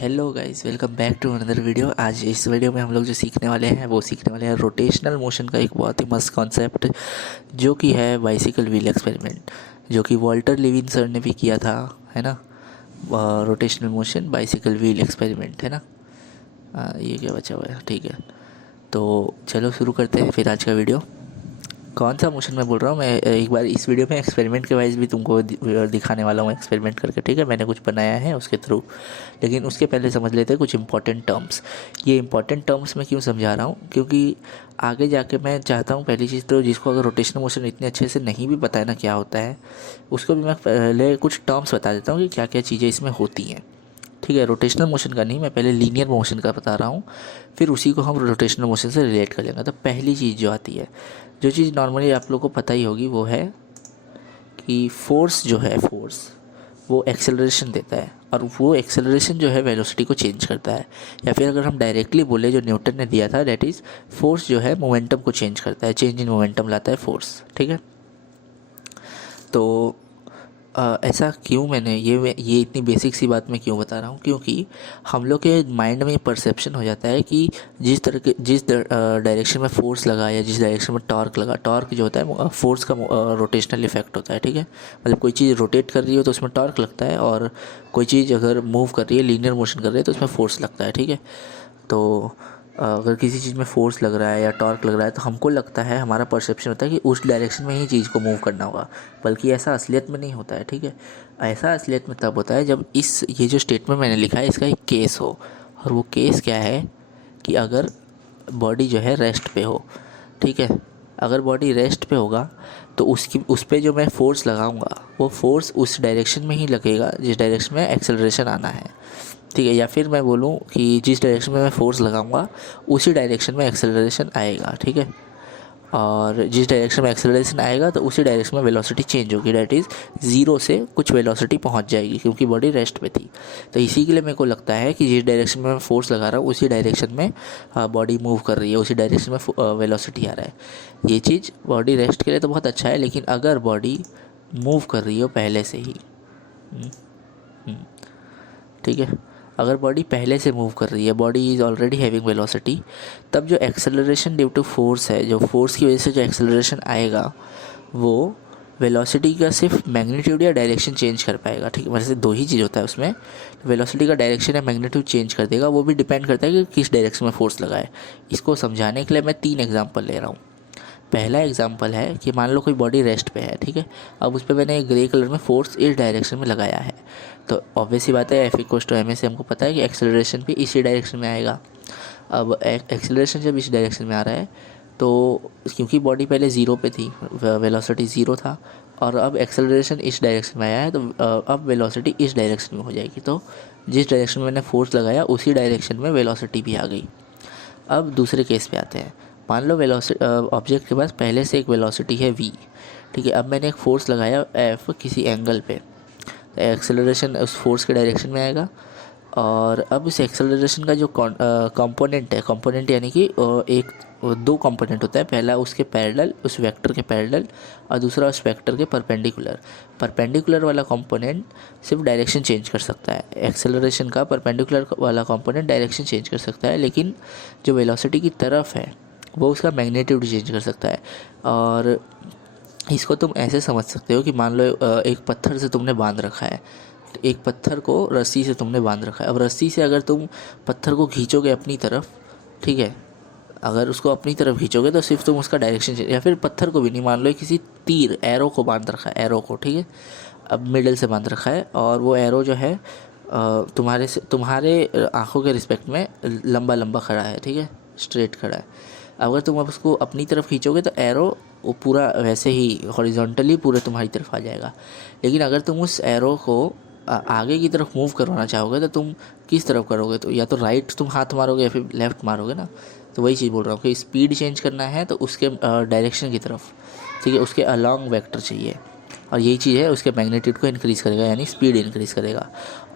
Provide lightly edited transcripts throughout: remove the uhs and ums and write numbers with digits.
Hello guys, welcome back to another video. आज इस video में हम लोग जो सीखने वाले हैं वो सीखने वाले हैं रोटेशनल मोशन का एक बहुत ही मस्त कॉन्सेप्ट, जो कि है बाइसिकल व्हील एक्सपेरिमेंट, जो कि वॉल्टर लिविन सर ने भी किया था, है ना। Rotational motion bicycle wheel experiment, है ना। ये क्या बचा हुआ है, ठीक है। तो चलो शुरू करते हैं फिर आज का वीडियो। कौन सा मोशन मैं बोल रहा हूँ, मैं एक बार इस वीडियो में एक्सपेरिमेंट के वाइज भी तुमको दिखाने वाला हूँ, एक्सपेरिमेंट करके, ठीक है। मैंने कुछ बनाया है उसके थ्रू, लेकिन उसके पहले समझ लेते हैं कुछ इंपॉर्टेंट टर्म्स। ये इंपॉर्टेंट टर्म्स मैं क्यों समझा रहा हूँ, क्योंकि आगे जाके मैं चाहता हूँ, पहली चीज़ तो जिसको अगर रोटेशनल मोशन इतने अच्छे से नहीं भी पता है ना क्या होता है, उसको भी मैं पहले कुछ टर्म्स बता देता हूँ कि क्या क्या चीज़ें इसमें होती हैं, ठीक है। रोटेशनल मोशन का नहीं, मैं पहले लीनियर मोशन का बता रहा हूँ, फिर उसी को हम रोटेशनल मोशन से रिलेट कर लेंगे। तो पहली चीज़ जो आती है, जो चीज़ नॉर्मली आप लोगों को पता ही होगी, वो है कि फोर्स जो है, फोर्स वो एक्सेलरेशन देता है, और वो एक्सेलरेशन जो है वेलोसिटी को चेंज करता है। या फिर अगर हम डायरेक्टली बोले, जो न्यूटन ने दिया था, दैट इज़ फोर्स जो है मोमेंटम को चेंज करता है, चेंज इन मोमेंटम लाता है फोर्स, ठीक है। तो ऐसा क्यों, मैंने ये इतनी बेसिक सी बात मैं क्यों बता रहा हूँ, क्योंकि हम लोग के माइंड में परसेप्शन हो जाता है कि जिस डायरेक्शन में फोर्स लगा या जिस डायरेक्शन में टॉर्क लगा, टॉर्क जो होता है फोर्स का रोटेशनल इफेक्ट होता है, ठीक है। मतलब कोई चीज़ रोटेट कर रही हो तो उसमें टॉर्क लगता है, और कोई चीज़ अगर मूव कर रही है, लीनियर मोशन कर रही है, तो उसमें फोर्स लगता है, ठीक है। तो अगर किसी चीज़ में फोर्स लग रहा है या टॉर्क लग रहा है, तो हमको लगता है, हमारा परसेप्शन होता है कि उस डायरेक्शन में ही चीज़ को मूव करना होगा, बल्कि ऐसा असलियत में नहीं होता है, ठीक है। ऐसा असलियत में तब होता है जब ये जो स्टेटमेंट मैंने लिखा है, इसका एक केस हो। और वो केस क्या है कि अगर बॉडी जो है रेस्ट पे हो, ठीक है। अगर बॉडी रेस्ट पे होगा तो उस पर जो मैं फोर्स लगाऊंगा, वो फोर्स उस डायरेक्शन में ही लगेगा जिस डायरेक्शन में एक्सेलरेशन आना है, ठीक है। या फिर मैं बोलूँ कि जिस डायरेक्शन में मैं फोर्स लगाऊंगा उसी डायरेक्शन में एक्सेलरेशन आएगा, ठीक है। और जिस डायरेक्शन में एक्सेलरेशन आएगा तो उसी डायरेक्शन में वेलोसिटी चेंज होगी, डैट इज़ ज़ीरो से कुछ वेलोसिटी पहुंच जाएगी, क्योंकि बॉडी रेस्ट पे थी। तो इसी के लिए मेरे को लगता है कि जिस डायरेक्शन में मैं फोर्स लगा रहा हूँ उसी डायरेक्शन में बॉडी मूव कर रही है, उसी डायरेक्शन में वेलोसिटी आ रहा है। ये चीज़ बॉडी रेस्ट के लिए तो बहुत अच्छा है, लेकिन अगर बॉडी मूव कर रही हो पहले से ही, हम्म, हम्म, ठीक है, अगर बॉडी पहले से मूव कर रही है, body is already having velocity, तब जो एक्सेलरेशन ड्यू टू फोर्स है, जो फोर्स की वजह से जो एक्सेलरेशन आएगा, वो वेलोसिटी का सिर्फ मैग्नीट्यूड या डायरेक्शन चेंज कर पाएगा, ठीक है। वैसे दो ही चीज़ होता है उसमें, वेलोसिटी का डायरेक्शन या मैग्नीट्यूड चेंज कर देगा, वो भी डिपेंड करता है कि किस डायरेक्शन में फोर्स लगा है। इसको समझाने के लिए मैं 3 एग्जाम्पल ले रहा हूँ। पहला एग्जाम्पल है कि मान लो कोई बॉडी रेस्ट पे है, ठीक है। अब उस पर मैंने ग्रे कलर में फोर्स इस डायरेक्शन में लगाया है, तो ऑब्वियस सी बात है, F equals to M A से हमको पता है कि एक्सेलरेशन भी इसी डायरेक्शन में आएगा। अब एक्सेलरेशन जब इस डायरेक्शन में आ रहा है, तो क्योंकि बॉडी पहले ज़ीरो पे थी, वेलोसिटी ज़ीरो था, और अब एक्सेलरेशन इस डायरेक्शन में आया है, तो अब वेलोसिटी इस डायरेक्शन में हो जाएगी। तो जिस डायरेक्शन में मैंने फोर्स लगाया उसी डायरेक्शन में वेलोसिटी भी आ गई। अब दूसरे केस पे आते हैं। मान लो वेलोसिटी, ऑब्जेक्ट के पास पहले से एक वेलोसिटी है v, ठीक है। अब मैंने एक फोर्स लगाया f किसी एंगल पे, तो एक्सेलरेशन उस फोर्स के डायरेक्शन में आएगा। और अब इस एक्सेलरेशन का जो कंपोनेंट है, कंपोनेंट यानी कि दो कंपोनेंट होता है, पहला उसके पैरेलल, उस वेक्टर के पैरेलल, और दूसरा उस वेक्टर के परपेंडिकुलर। परपेंडिकुलर वाला कंपोनेंट सिर्फ डायरेक्शन चेंज कर सकता है, एक्सेलरेशन का परपेंडिकुलर वाला कंपोनेंट डायरेक्शन चेंज कर सकता है, लेकिन जो वेलोसिटी की तरफ है वो उसका मैग्नीट्यूड चेंज कर सकता है। और इसको तुम ऐसे समझ सकते हो कि मान लो एक पत्थर से तुमने बांध रखा है, एक पत्थर को रस्सी से तुमने बांध रखा है। अब रस्सी से अगर तुम पत्थर को खींचोगे अपनी तरफ, ठीक है, अगर उसको अपनी तरफ खींचोगे तो सिर्फ तुम उसका डायरेक्शन चेंज, या फिर पत्थर को भी नहीं, मान लो किसी तीर, एरो को बांध रखा है, एरो को, ठीक है, अब मिडल से बांध रखा है, और वो एरो जो है तुम्हारे आँखों के रिस्पेक्ट में लंबा लंबा खड़ा है, ठीक है, स्ट्रेट खड़ा है। अगर तुम अब उसको अपनी तरफ खींचोगे तो एरो वो पूरा वैसे ही हॉरिजॉन्टली पूरे तुम्हारी तरफ आ जाएगा। लेकिन अगर तुम उस एरो को आगे की तरफ मूव करवाना चाहोगे तो तुम किस तरफ करोगे, तो या तो राइट तुम हाथ मारोगे या फिर लेफ़्ट मारोगे ना। तो वही चीज़ बोल रहा हूँ कि स्पीड चेंज करना है तो उसके डायरेक्शन की तरफ, ठीक है, उसके अलॉन्ग वेक्टर चाहिए। और यही चीज़ है उसके मैग्नीट्यूड को इंक्रीज़ करेगा, यानी स्पीड इंक्रीज़ करेगा।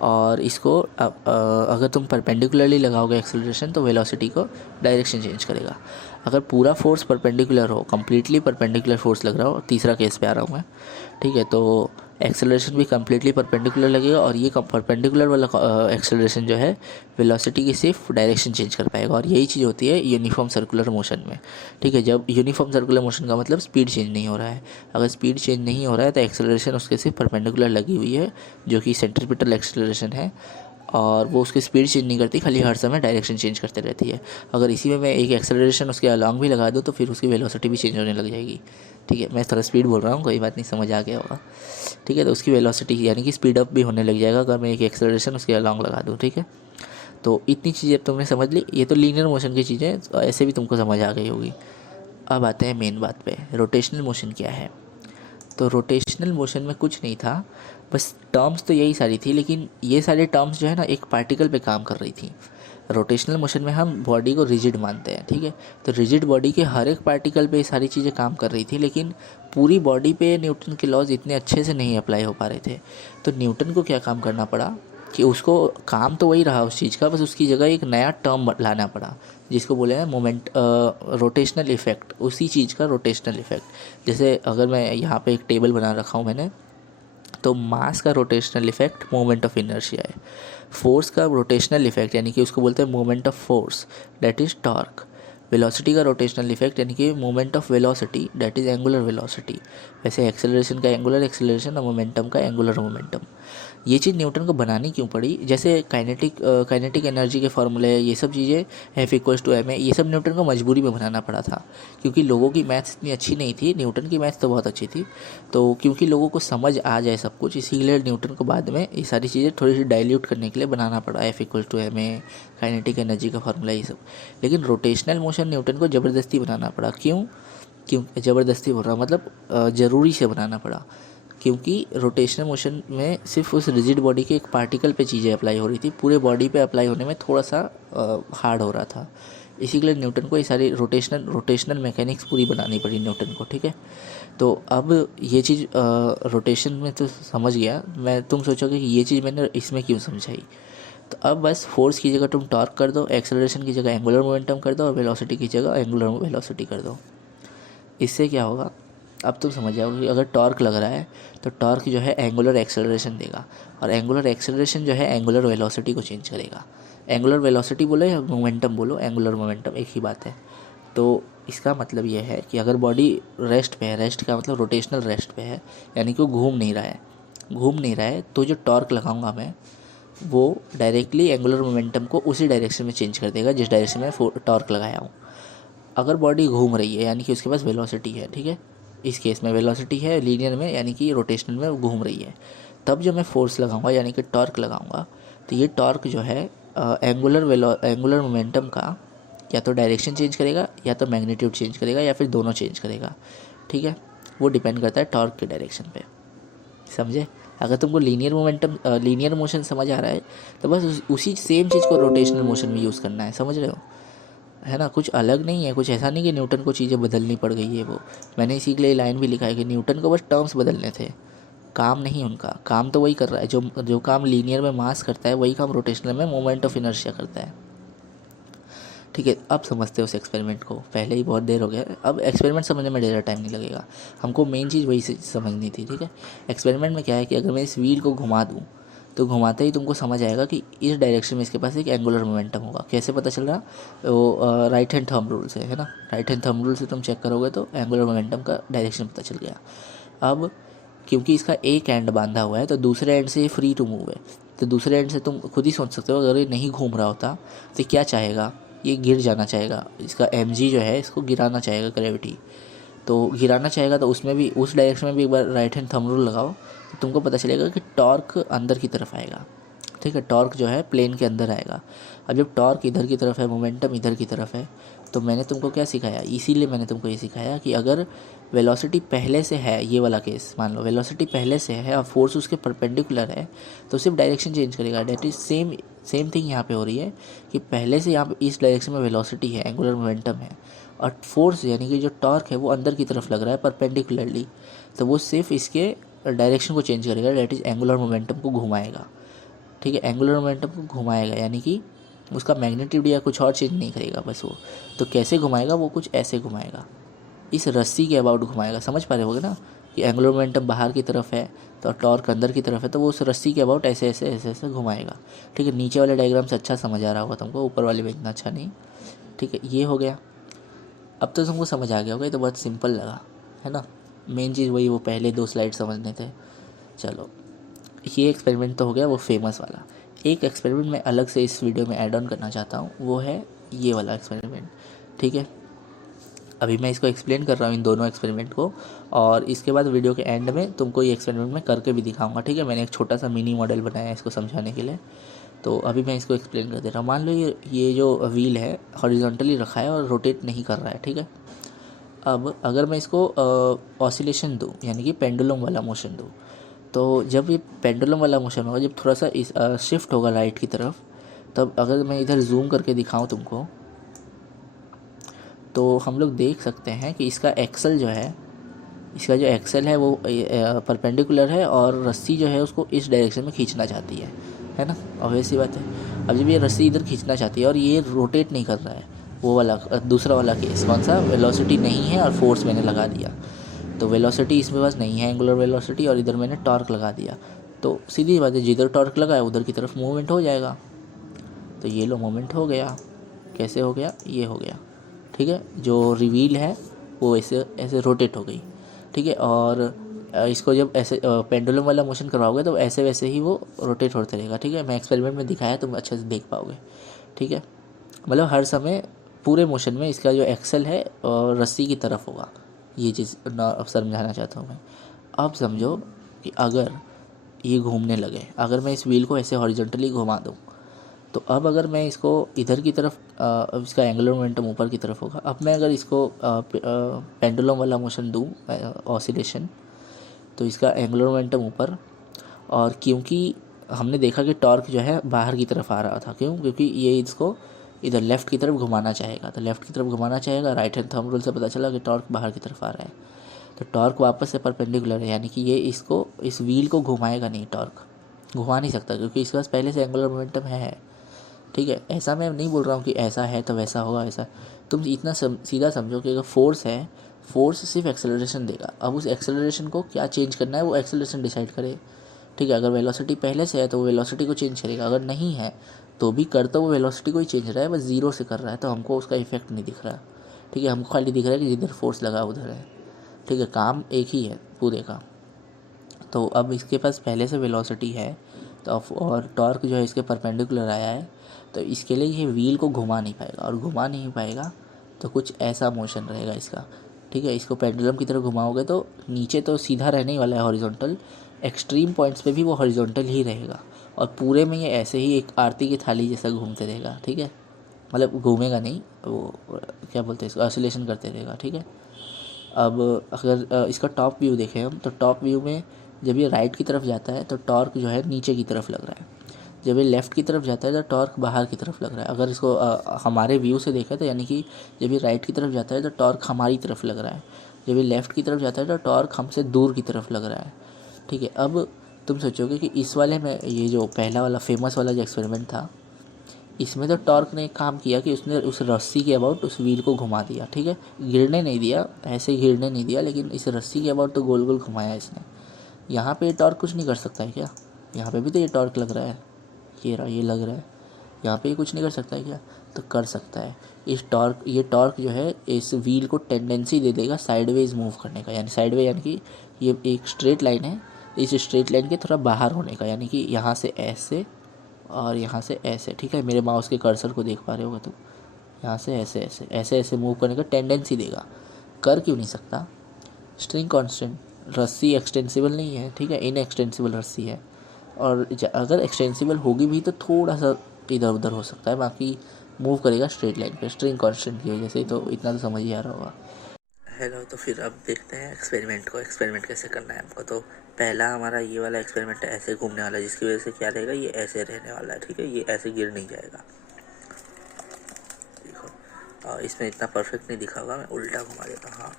और इसको अगर तुम परपेंडिकुलरली लगाओगे एक्सेलरेशन तो वेलोसिटी को डायरेक्शन चेंज करेगा। अगर पूरा फोर्स परपेंडिकुलर हो, कम्प्लीटली परपेंडिकुलर फोर्स लग रहा हो, तीसरा केस पे आ रहा हूँ मैं, ठीक है, तो एक्सेलरेशन भी कम्प्लीटली परपेंडिकुलर लगेगा और ये परपेंडिकुलर वाला एक्सेलरेशन जो है वेलोसिटी की सिर्फ डायरेक्शन चेंज कर पाएगा। और यही चीज़ होती है यूनिफॉर्म सर्कुलर मोशन में, ठीक है। जब यूनिफॉर्म सर्कुलर मोशन का मतलब स्पीड चेंज नहीं हो रहा है। अगर स्पीड चेंज नहीं हो रहा है तो एक्सेलरेशन उसके सिर्फ परपेंडिकुलर लगी हुई है, जो कि सेंट्रीपिटल एक्सेलरेशन है, और वो उसकी स्पीड चेंज नहीं करती, खाली हर समय डायरेक्शन चेंज करते रहती है। अगर इसी में मैं एक एक्सेलरेशन उसके अलॉन्ग भी लगा दूँ तो फिर उसकी वेलोसिटी भी चेंज होने लग जाएगी, ठीक है। मैं थोड़ा स्पीड बोल रहा हूँ, कोई बात नहीं, समझ आ गया होगा, ठीक है। तो उसकी वेलोसिटी यानी कि स्पीड अप भी होने लग जाएगा अगर मैं एक एक्सेलरेशन उसके अलॉन्ग लगा दूँ, ठीक है। तो इतनी चीज़ें अब तुमने समझ ली, ये तो लीनियर मोशन की चीज़ें ऐसे भी तुमको समझ आ गई होगी। अब आते हैं मेन बात पे, रोटेशनल मोशन क्या है। तो रोटेशनल मोशन में कुछ नहीं था, बस टर्म्स तो यही सारी थी, लेकिन ये सारे टर्म्स जो है ना एक पार्टिकल पे काम कर रही थी। रोटेशनल मोशन में हम बॉडी को रिजिड मानते हैं, ठीक है। तो रिजिड बॉडी के हर एक पार्टिकल पे ये सारी चीज़ें काम कर रही थी, लेकिन पूरी बॉडी पे न्यूटन के लॉज इतने अच्छे से नहीं अप्लाई हो पा रहे थे। तो न्यूटन को क्या काम करना पड़ा कि उसको काम तो वही रहा उस चीज़ का, बस उसकी जगह एक नया टर्म लाना पड़ा जिसको बोले हैं मोमेंट रोटेशनल इफ़ेक्ट, उसी चीज़ का रोटेशनल इफ़ेक्ट। जैसे अगर मैं यहाँ पे एक टेबल बना रखा हूँ मैंने, तो मास का rotational effect moment of inertia है। फोर्स का रोटेशनल इफेक्ट यानी कि उसको बोलते हैं moment of force, that is torque. Velocity का रोटेशनल इफेक्ट यानी कि moment of velocity, that is angular velocity. वैसे एक्सेलरेशन का एंगुलर एक्सेलरेशन और मोमेंटम का एंगुलर मोमेंटम। ये चीज़ न्यूटन को बनानी क्यों पड़ी, जैसे काइनेटिक एनर्जी के फार्मूले, ये सब चीज़ें F=ma, ये सब न्यूटन को मजबूरी में बनाना पड़ा था, क्योंकि लोगों की मैथ्स इतनी अच्छी नहीं थी। न्यूटन की मैथ्स तो बहुत अच्छी थी, तो क्योंकि लोगों को समझ आ जाए सब कुछ, इसीलिए न्यूटन को बाद में ये सारी चीज़ें थोड़ी सी डाइल्यूट करने के लिए बनाना पड़ा, F=ma, काइनेटिक एनर्जी का फार्मूला, ये सब। लेकिन रोटेशनल मोशन न्यूटन को ज़बरदस्ती बनाना पड़ा। क्यों ज़बरदस्ती बोल रहा, मतलब ज़रूरी से बनाना पड़ा, क्योंकि रोटेशनल मोशन में सिर्फ उस रिजिड बॉडी के एक पार्टिकल पे चीज़ें अप्लाई हो रही थी, पूरे बॉडी पे अप्लाई होने में थोड़ा सा हार्ड हो रहा था। इसी के लिए न्यूटन को ये सारी रोटेशनल मैकेनिक्स पूरी बनानी पड़ी न्यूटन को, ठीक है। तो अब ये चीज़ रोटेशन में तो समझ गया मैं, तुम सोचोगे कि ये चीज़ मैंने इसमें क्यों समझाई। तो अब बस फोर्स की जगह तुम टॉर्क कर दो, एक्सेलरेशन की जगह एंगुलर मोमेंटम कर दो और वेलोसिटी की जगह एंगुलर वेलोसिटी कर दो। इससे क्या होगा, अब तुम समझ जाओगे कि अगर टॉर्क लग रहा है तो टॉर्क जो है एंगुलर एक्सेलरेशन देगा, और एंगुलर एक्सेलरेशन जो है एंगुलर वेलोसिटी को चेंज करेगा। एंगुलर वेलोसिटी बोलो या मोमेंटम बोलो, एंगुलर मोमेंटम एक ही बात है। तो इसका मतलब ये है कि अगर बॉडी रेस्ट पे है, रेस्ट का मतलब रोटेशनल रेस्ट पे है, यानी कि वो घूम नहीं रहा है, तो जो टॉर्क लगाऊंगा मैं वो डायरेक्टली एंगुलर मोमेंटम को उसी डायरेक्शन में चेंज कर देगा जिस डायरेक्शन में टॉर्क लगाया हूँ। अगर बॉडी घूम रही है यानी कि उसके पास वेलोसिटी है, ठीक है, इस केस में वेलोसिटी है लीनियर में, यानी कि रोटेशनल में वो घूम रही है, तब जब मैं फोर्स लगाऊंगा यानी कि टॉर्क लगाऊंगा, तो ये टॉर्क जो है एंगुलर मोमेंटम का या तो डायरेक्शन चेंज करेगा या तो मैग्नीट्यूड चेंज करेगा या फिर दोनों चेंज करेगा, ठीक है। वो डिपेंड करता है टॉर्क के डायरेक्शन पे, समझे। अगर तुमको लीनियर मोशन समझ आ रहा है तो बस उसी सेम चीज़ को रोटेशनल मोशन में यूज़ करना है, समझ रहे हो, है ना। कुछ अलग नहीं है, कुछ ऐसा नहीं कि न्यूटन को चीज़ें बदलनी पड़ गई है। वो मैंने इसी के लिए लाइन भी लिखा है कि न्यूटन को बस टर्म्स बदलने थे, काम नहीं उनका, काम तो वही कर रहा है जो काम लीनियर में मास करता है वही काम रोटेशनल में मोमेंट ऑफ इनर्शिया करता है, ठीक है। अब समझते हो उस एक्सपेरिमेंट को, पहले ही बहुत देर हो गया, अब एक्सपेरिमेंट समझने में ज़्यादा टाइम नहीं लगेगा, हमको मेन चीज़ वही समझनी थी, ठीक है। एक्सपेरिमेंट में क्या है कि अगर मैं इस व्हील को घुमा दूँ तो घुमाते ही तुमको समझ आएगा कि इस डायरेक्शन में इसके पास एक एंगुलर मोमेंटम होगा। कैसे पता चल रहा, वो राइट हैंड थंब रूल से, है ना। राइट हैंड थंब रूल से तुम चेक करोगे तो एंगुलर मोमेंटम का डायरेक्शन पता चल गया। अब क्योंकि इसका एक एंड बांधा हुआ है तो दूसरे एंड से ये फ्री टू मूव है, तो दूसरे एंड से तुम खुद ही सोच सकते हो अगर ये नहीं घूम रहा होता तो क्या चाहेगा, ये गिर जाना चाहेगा, इसका mg जो है इसको गिराना चाहेगा, ग्रेविटी तो गिराना चाहेगा, तो उसमें भी उस डायरेक्शन में भी एक बार राइट हैंड थंब रूल लगाओ तो तुमको पता चलेगा कि टॉर्क अंदर की तरफ आएगा, ठीक है। टॉर्क जो है प्लेन के अंदर आएगा। अब जब टॉर्क इधर की तरफ है, मोमेंटम इधर की तरफ है, तो मैंने तुमको क्या सिखाया, इसीलिए मैंने तुमको ये सिखाया कि अगर वेलोसिटी पहले से है, ये वाला केस मान लो वेलोसिटी पहले से है और फोर्स उसके परपेंडिकुलर है, तो सिर्फ डायरेक्शन चेंज करेगा। डेट इज सेम थिंग यहाँ पे हो रही है कि पहले से यहाँ पे इस डायरेक्शन में वेलोसिटी है, एंगुलर मोमेंटम है, और फोर्स यानी कि जो टॉर्क है वो अंदर की तरफ लग रहा है परपेंडिकुलरली, तो वो सिर्फ इसके डायरेक्शन को चेंज करेगा, डेट इज़ एंगुलर मोमेंटम को घुमाएगा, ठीक है, एंगुलर मोमेंटम को घुमाएगा, यानी कि उसका मैग्नेटिक या कुछ और चेंज नहीं करेगा बस वो। तो कैसे घुमाएगा, वो कुछ ऐसे घुमाएगा, इस रस्सी के अबाउट घुमाएगा। समझ पा रहे होगे ना कि एंगुलर मोमेंटम बाहर की तरफ है तो टॉर्क अंदर की तरफ है, तो वो उस रस्सी के अबाउट ऐसे ऐसे ऐसे ऐसे घुमाएगा, ठीक है। नीचे वाले डायग्राम से अच्छा समझ आ रहा होगा तुमको, ऊपर वाले में इतना अच्छा नहीं, ठीक है। ये हो गया, अब तो तुमको समझ आ गया होगा, ये तो बहुत सिंपल लगा, है ना। मेन चीज़ वही वो पहले 2 स्लाइड समझने थे। चलो, ये एक्सपेरिमेंट तो हो गया वो फेमस वाला। एक एक्सपेरिमेंट मैं अलग से इस वीडियो में ऐड ऑन करना चाहता हूँ, वो है ये वाला एक्सपेरिमेंट, ठीक है। अभी मैं इसको एक्सप्लेन कर रहा हूँ इन दोनों एक्सपेरिमेंट को, और इसके बाद वीडियो के एंड में तुमको ये एक्सपेरिमेंट मैं करके भी दिखाऊंगा, ठीक है। मैंने एक छोटा सा मिनी मॉडल बनाया है इसको समझाने के लिए, तो अभी मैं इसको एक्सप्लेन कर दे रहा हूँ। मान लो ये जो व्हील है हॉरिजॉन्टली रखा है और रोटेट नहीं कर रहा है, ठीक है। अब अगर मैं इसको ऑसिलेशन दूँ, यानी कि पेंडुलम वाला मोशन दूँ, तो जब ये पेंडुलम वाला मोशन होगा, जब थोड़ा सा इस शिफ्ट होगा राइट की तरफ, तब अगर मैं इधर जूम करके दिखाऊं तुमको, तो हम लोग देख सकते हैं कि इसका एक्सल जो है, इसका जो एक्सल है वो परपेंडिकुलर है, और रस्सी जो है उसको इस डायरेक्शन में खींचना चाहती है ना। ऑब्वियस सी बात है। अब जब ये रस्सी इधर खींचना चाहती है और ये रोटेट नहीं कर रहा है, वो वाला दूसरा वाला केस कौन सा, वेलोसिटी नहीं है और फोर्स मैंने लगा दिया, तो वेलोसिटी इसमें पास नहीं है, एंगुलर वेलोसिटी, और इधर मैंने टॉर्क लगा दिया, तो सीधी बात है जिधर टॉर्क लगा है उधर की तरफ मूवमेंट हो जाएगा। तो ये लो मूवमेंट हो गया, कैसे हो गया, ये हो गया, ठीक है। जो रिवील है वो ऐसे ऐसे रोटेट हो गई, ठीक है। और इसको जब ऐसे पेंडुलम वाला मोशन करवाओगे तो ऐसे वैसे ही वो रोटेट होते रहेगा, ठीक है। मैं एक्सपेरिमेंट में दिखाया तुम अच्छे से देख पाओगे, ठीक है। मतलब हर समय पूरे मोशन में इसका जो एक्सल है और रस्सी की तरफ होगा, ये चीज़ समझाना चाहता हूँ मैं। अब समझो कि अगर ये घूमने लगे, अगर मैं इस व्हील को ऐसे हॉरिजॉन्टली घुमा दूँ, तो अब अगर मैं इसको इधर की तरफ अब इसका एंगुलर मोमेंटम ऊपर की तरफ होगा। अब मैं अगर इसको पेंडुलम वाला मोशन दूँ, ऑसिलेशन, तो इसका एंगुलर मोमेंटम ऊपर, और क्योंकि हमने देखा कि टॉर्क जो है बाहर की तरफ आ रहा था, क्यों, क्योंकि ये इसको इधर लेफ़्ट की तरफ घुमाना चाहेगा, तो लेफ़्ट की तरफ घुमाना चाहेगा, राइट हैंड थंब रूल से पता चला कि टॉर्क बाहर की तरफ आ रहा है, तो टॉर्क वापस से परपेंडिकुलर है, यानी कि ये इसको इस व्हील को घुमाएगा नहीं, टॉर्क घुमा नहीं सकता, क्योंकि इसके पास पहले से एंगुलर मोमेंटम है, ठीक है। ऐसा मैं नहीं बोल रहा हूँ कि ऐसा है तो वैसा होगा, ऐसा तुम इतना सीधा समझो कि अगर फोर्स है, फोर्स सिर्फ एक्सेलरेशन देगा, अब उस एक्सेलरेशन को क्या चेंज करना है वो एक्सेलरेशन डिसाइड करे, ठीक है। अगर वेलोसिटी पहले से है तो वो वेलोसिटी को चेंज करेगा, अगर नहीं है तो भी कर तो वो वेलोसिटी को ही चेंज रहा है, बस ज़ीरो से कर रहा है, तो हमको उसका इफेक्ट नहीं दिख रहा, ठीक है। हमको खाली दिख रहा है कि जिधर फोर्स लगा उधर है, ठीक है, काम एक ही है पूरे का। तो अब इसके पास पहले से वेलोसिटी है, तो और टॉर्क जो है इसके परपेंडिकुलर आया है, तो इसके लिए ये व्हील को घुमा नहीं पाएगा, और घुमा नहीं पाएगा तो कुछ ऐसा मोशन रहेगा इसका, ठीक है। इसको पेंडुलम की तरह घुमाओगे तो नीचे तो सीधा रहने ही वाला है हॉरिजॉन्टल, एक्सट्रीम पॉइंट्स पे भी वो हॉरिजॉन्टल ही रहेगा, और पूरे में ये ऐसे ही एक आरती की थाली जैसा घूमते रहेगा, ठीक है। मतलब घूमेगा नहीं, वो क्या बोलते हैं इसको, ऑसिलेशन करते रहेगा, ठीक है। अब अगर इसका टॉप व्यू देखें हम, तो टॉप व्यू में जब ये राइट की तरफ जाता है तो टॉर्क जो है नीचे की तरफ लग रहा है, जब ये लेफ़्ट की तरफ जाता है तो टॉर्क बाहर की तरफ लग रहा है। अगर इसको हमारे व्यू से देखें तो यानी कि जब ये राइट की तरफ जाता है तो टॉर्क हमारी तरफ लग रहा है, जब ये लेफ़्ट की तरफ जाता है तो टॉर्क हमसे दूर की तरफ लग रहा है, ठीक है। अब तुम सोचोगे कि इस वाले में, ये जो पहला वाला फेमस वाला जो एक्सपेरिमेंट था, इसमें तो टॉर्क ने एक काम किया कि उसने उस रस्सी के अबाउट उस व्हील को घुमा दिया, ठीक है। गिरने नहीं दिया, ऐसे ही गिरने नहीं दिया, लेकिन इस रस्सी के अबाउट तो गोल गोल घुमाया इसने। यहाँ पे ये टॉर्क कुछ नहीं कर सकता है क्या, यहाँ पे भी तो ये टॉर्क लग रहा है, ये रहा, ये लग रहा है, यहाँ पे ये कुछ नहीं कर सकता है क्या, तो कर सकता है। ये टॉर्क जो है इस व्हील को टेंडेंसी दे देगा साइडवेज मूव करने का, यानी साइडवे यानी कि ये एक स्ट्रेट लाइन है, इस स्ट्रेट लाइन के थोड़ा बाहर होने का, यानी कि यहाँ से ऐसे और यहाँ से ऐसे, ठीक है। मेरे माउस के कर्सर को देख पा रहे होगा तुम, यहाँ से ऐसे ऐसे ऐसे ऐसे मूव करने का टेंडेंसी देगा, कर क्यों नहीं सकता, स्ट्रिंग कांस्टेंट, रस्सी एक्सटेंसिबल नहीं है, ठीक है, इन एक्सटेंसिबल रस्सी है, और अगर एक्सटेंसिबल होगी भी तो थोड़ा सा इधर उधर हो सकता है, बाकी मूव करेगा स्ट्रेट लाइन पे स्ट्रिंग कांस्टेंट की वजह से, तो इतना तो समझ ही आ रहा होगा। हेलो, तो फिर अब देखते हैं एक्सपेरिमेंट को, एक्सपेरिमेंट कैसे करना है हमको। तो पहला हमारा ये वाला एक्सपेरिमेंट है, ऐसे घूमने वाला, जिसकी वजह से क्या रहेगा, ये ऐसे रहने वाला है, ठीक है, ये ऐसे गिर नहीं जाएगा। देखो इसमें इतना परफेक्ट नहीं दिखा होगा, मैं उल्टा घुमा देता हूँ, हाँ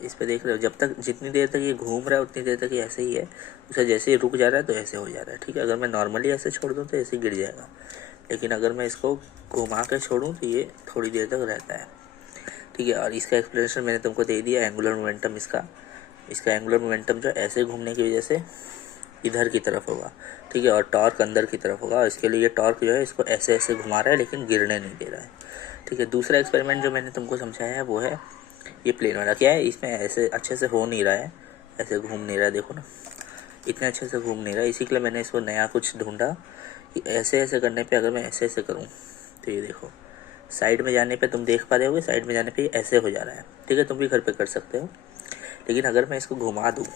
इस पे देख रहे हो, जब तक जितनी देर तक ये घूम रहा है उतनी देर तक ये ऐसे ही है। उसे जैसे ही रुक जा रहा है तो ऐसे हो जा रहा है, ठीक है। अगर मैं नॉर्मली ऐसे छोड़ दूँ तो ऐसे गिर जाएगा, लेकिन अगर मैं इसको घुमा के छोड़ूँ तो ये थोड़ी देर तक रहता है, ठीक है। और इसका एक्सप्लेनेशन मैंने तुमको दे दिया, एंगुलर मोमेंटम इसका एंगुलर मोमेंटम जो ऐसे घूमने की वजह से इधर की तरफ होगा, ठीक है। और टॉर्क अंदर की तरफ होगा, और इसके लिए ये टॉर्क जो है इसको ऐसे ऐसे घुमा रहा है लेकिन गिरने नहीं दे रहा है, ठीक है। दूसरा एक्सपेरिमेंट जो मैंने तुमको समझाया है वो है ये प्लेन वाला। क्या है, इसमें ऐसे अच्छे से हो नहीं रहा है, ऐसे घूम नहीं रहा है, देखो ना, इतने अच्छे से घूम नहीं रहा है। इसी के लिए मैंने इसको नया कुछ ढूंढा कि ऐसे ऐसे करने पे अगर मैं ऐसे ऐसे करूँ तो ये देखो, साइड में जाने पे तुम देख पा रहे होगे, साइड में जाने पे ऐसे हो जा रहा है, ठीक है। तुम भी घर पे कर सकते हो, लेकिन अगर मैं इसको घुमा दूँ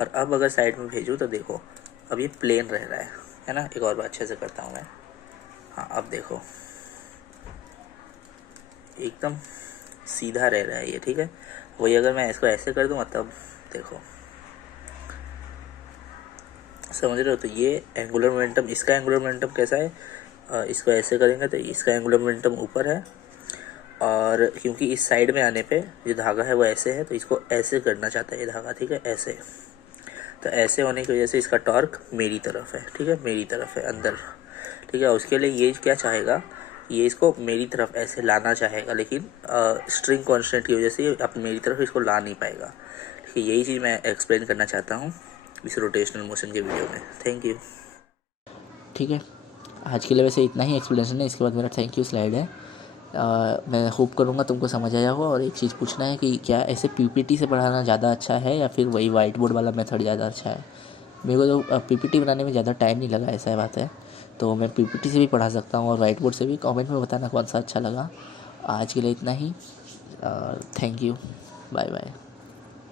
और अब अगर साइड में भेजूँ तो देखो अब ये प्लेन रह रहा है ना। एक और बार अच्छे से करता हूँ मैं, हाँ अब देखो एकदम सीधा रह रहा है ये, ठीक है। वही अगर मैं इसको ऐसे कर दूँ तब देखो, समझ रहे हो। तो ये एंगुलर मोमेंटम, इसका एंगुलर मोमेंटम कैसा है, इसको ऐसे करेंगे तो इसका एंगुलर मोमेंटम ऊपर है, और क्योंकि इस साइड में आने पे जो धागा है वो ऐसे है तो इसको ऐसे करना चाहता है ये धागा, ठीक है, ऐसे। तो ऐसे होने की वजह से इसका टॉर्क मेरी तरफ है, ठीक है, मेरी तरफ है अंदर, ठीक है। उसके लिए ये क्या चाहेगा, ये इसको मेरी तरफ ऐसे लाना चाहेगा, लेकिन स्ट्रिंग कांस्टेंट की वजह से ये अपनी मेरी तरफ इसको ला नहीं पाएगा, ठीक है। यही चीज़ मैं एक्सप्लेन करना चाहता हूँ इस रोटेशनल मोशन के वीडियो में। Thank you. ठीक है, आज के लिए वैसे इतना ही एक्सप्लेनेशन है, इसके बाद मेरा थैंक यू स्लाइड है। मैं होप करूँगा तुमको समझ आया होगा। और एक चीज़ पूछना है कि क्या ऐसे पीपीटी से पढ़ाना ज़्यादा अच्छा है या फिर वही वाइट बोर्ड वाला मेथड ज़्यादा अच्छा है। मेरे को तो पीपीटी बनाने में ज़्यादा टाइम नहीं लगा, ऐसा बात है। तो मैं पीपीटी से भी पढ़ा सकता हूँ और वाइट बोर्ड से भी। कमेंट में बताना कौन सा अच्छा लगा। आज के लिए इतना ही, थैंक यू, बाय बाय।